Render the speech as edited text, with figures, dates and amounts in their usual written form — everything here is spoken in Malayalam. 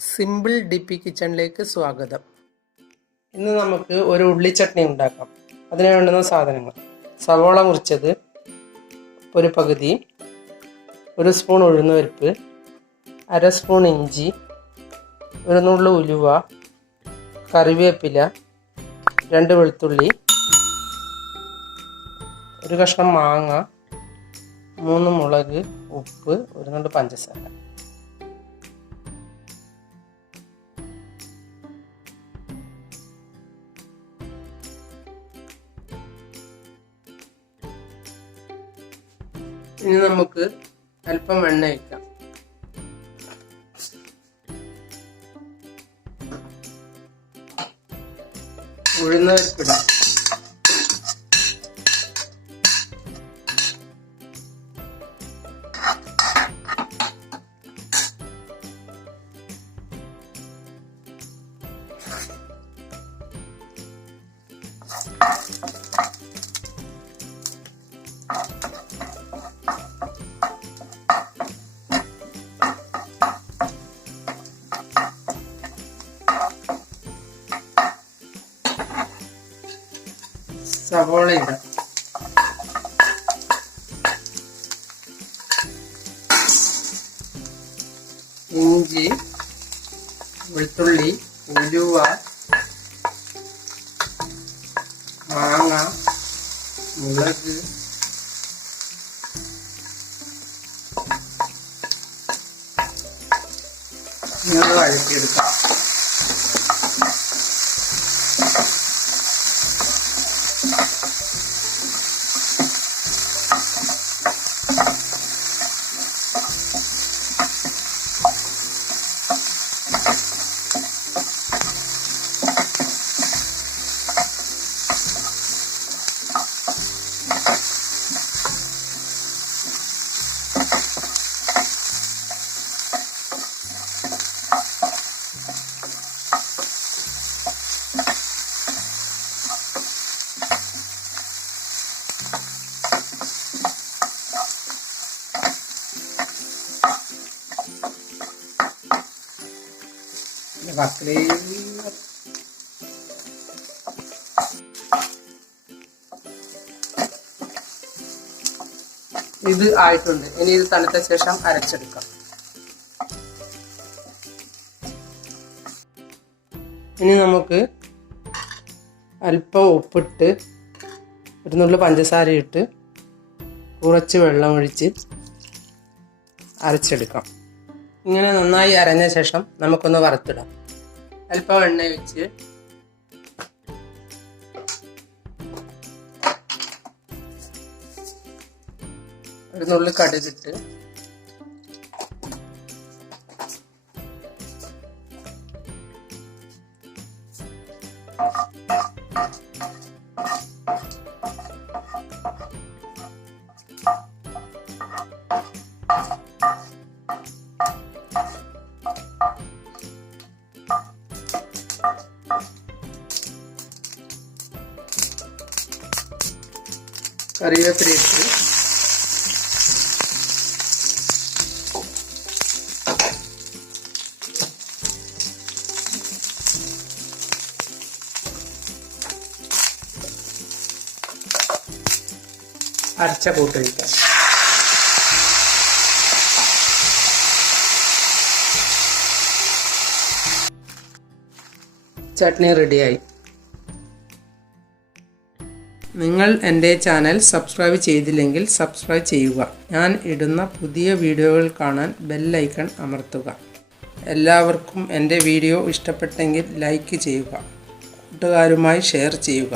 സിമ്പിൾ ഡിപ്പി കിച്ചണിലേക്ക് സ്വാഗതം. ഇന്ന് നമുക്ക് ഒരു ഉള്ളി ചട്നി ഉണ്ടാക്കാം. അതിന് വേണ്ടുന്ന സാധനങ്ങൾ: സവോള മുറിച്ചത് ഒരു പകുതി, 1 സ്പൂൺ ഉഴുന്നുപരിപ്പ്, 1/2 സ്പൂൺ ഇഞ്ചി, 1 നുള്ളു ഉലുവ, കറിവേപ്പില, 2 വെളുത്തുള്ളി, 1 കഷ്ണം മാങ്ങ, 3 മുളക്, ഉപ്പ്, 1 നുള്ളു പഞ്ചസാര. ഇനി നമുക്ക് അല്പം എണ്ണ ഒഴിക്കാം. ഉഴുന്നുപരിപ്പിടാം. സവോള ഇടാം. ഇഞ്ചി, വെളുത്തുള്ളി, ഉലുവ, മാങ്ങ, മുളക്, ഇങ്ങനെ വഴറ്റിയെടുക്കാം. ഇത് ആയിട്ടുണ്ട്. ഇനി ഇത് തണുത്ത ശേഷം അരച്ചെടുക്കാം. ഇനി നമുക്ക് അല്പം ഉപ്പിട്ട് 1 നുള്ളു പഞ്ചസാര ഇട്ട് കുറച്ച് വെള്ളം ഒഴിച്ച് അരച്ചെടുക്കാം. ഇങ്ങനെ നന്നായി അരഞ്ഞ ശേഷം നമുക്കൊന്ന് വറുത്തിടാം. അല്പം എണ്ണ ഒഴിച്ച് ഒരു നുള്ളു കടുകിട്ട് കറിവേപ്പില ഇട്ട് അരച്ച കൂട്ടൊഴിക്കാം. ചട്നി റെഡിയായി. നിങ്ങൾ എൻ്റെ ചാനൽ സബ്സ്ക്രൈബ് ചെയ്തില്ലെങ്കിൽ സബ്സ്ക്രൈബ് ചെയ്യുക. ഞാൻ ഇടുന്ന പുതിയ വീഡിയോകൾ കാണാൻ ബെൽ ഐക്കൺ അമർത്തുക. എല്ലാവർക്കും എൻ്റെ വീഡിയോ ഇഷ്ടപ്പെട്ടെങ്കിൽ ലൈക്ക് ചെയ്യുക. കൂട്ടുകാരുമായി ഷെയർ ചെയ്യുക.